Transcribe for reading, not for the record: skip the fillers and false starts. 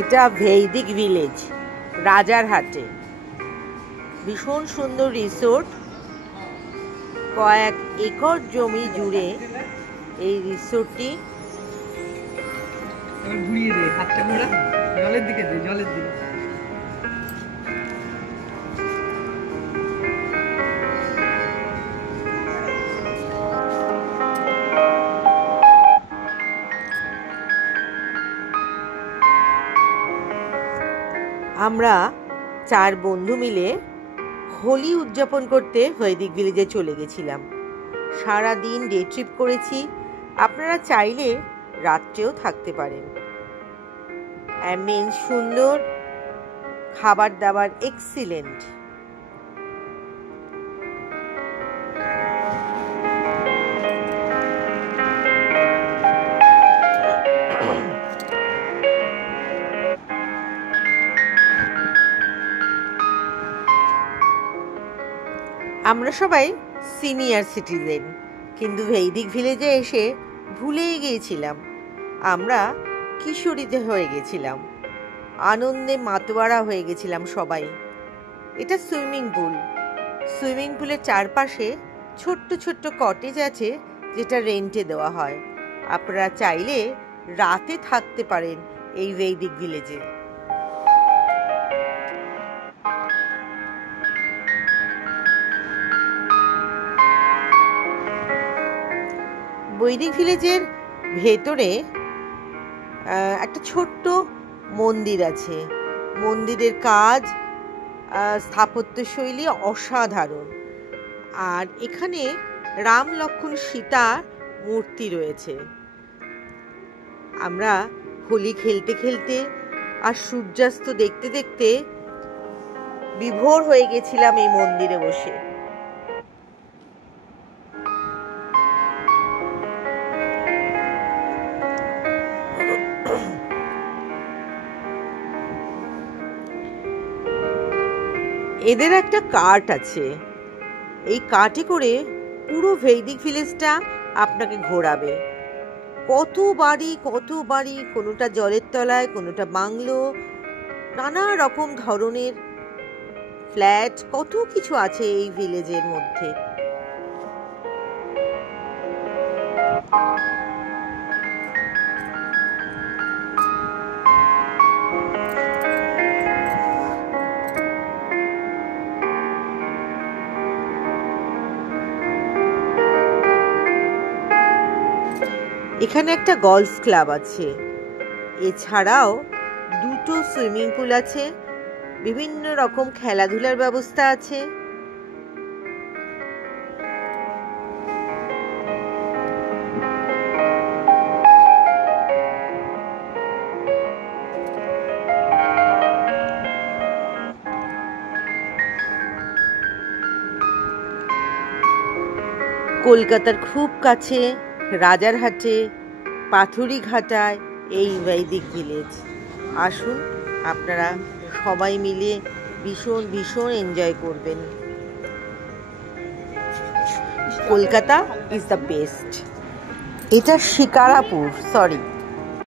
এটা ভৈদিক ভিলেজ রাজারহাটে। ভীষণ সুন্দর রিসোর্ট, কয়েক একর জমি জুড়ে এই রিসোর্টটি। ঘুরিয়ে দে হাতটা, ঘোরা জলের দিকে দে, জলের দিকে। আমরা 4 বন্ধু মিলে হোলি উদযাপন করতে ভৈদিক ভিলেজে চলে গেছিলাম। সারা দিন ডে ট্রিপ করেছি, আপনারা চাইলে রাত্রেও থাকতে পারেন। অ্যাম্বিয়েন্স সুন্দর, খাবার দাবার এক্সিলেন্ট। আমরা সবাই সিনিয়র সিটিজেন, কিন্তু ভৈদিক ভিলেজে এসে ভুলেই গিয়েছিলাম আমরা কিশোরীতে হয়ে গেছিলাম। আনন্দে মাতোয়ারা হয়ে গেছিলাম সবাই। এটা সুইমিং পুল। সুইমিং পুলের চারপাশে ছোট্ট ছোট্ট কটেজ আছে, যেটা রেন্টে দেওয়া হয়। আপনারা চাইলে রাতে থাকতে পারেন এই ভৈদিক ভিলেজে। ভৈদিক ভিলেজের ভেতরে একটা ছোট্ট মন্দির আছে। মন্দিরের কাজ, স্থাপত্য শৈলী অসাধারণ। আর এখানে রাম লক্ষ্মণ সীতা মূর্তি রয়েছে। আমরা হোলি খেলতে খেলতে আর সূর্যাস্ত দেখতে দেখতে বিভোর হয়ে গেছিলাম এই মন্দিরে বসে। এদের একটা কার্ট আছে, এই কার্টে করে পুরো ভৈদিক ভিলেজটা আপনাকে ঘোরাবে। কত বাড়ি, কোনোটা জলের তলায়, কোনোটা বাংলো, নানা রকম ধরনের ফ্ল্যাট, কত কিছু আছে এই ভিলেজের মধ্যে। এখানে একটা গলফ ক্লাব আছে, এছাড়াও 2টো সুইমিং পুল আছে, বিভিন্ন রকম খেলাধুলার ব্যবস্থা আছে। কলকাতার খুব কাছে রাজারহাটে পাথুরিঘাটায় এই ভৈদিক ভিলেজ। আসুন, আপনারা সবাই মিলে ভীষণ এনজয় করবেন। Kolkata is the best. এটা শিকারাপুর, সরি।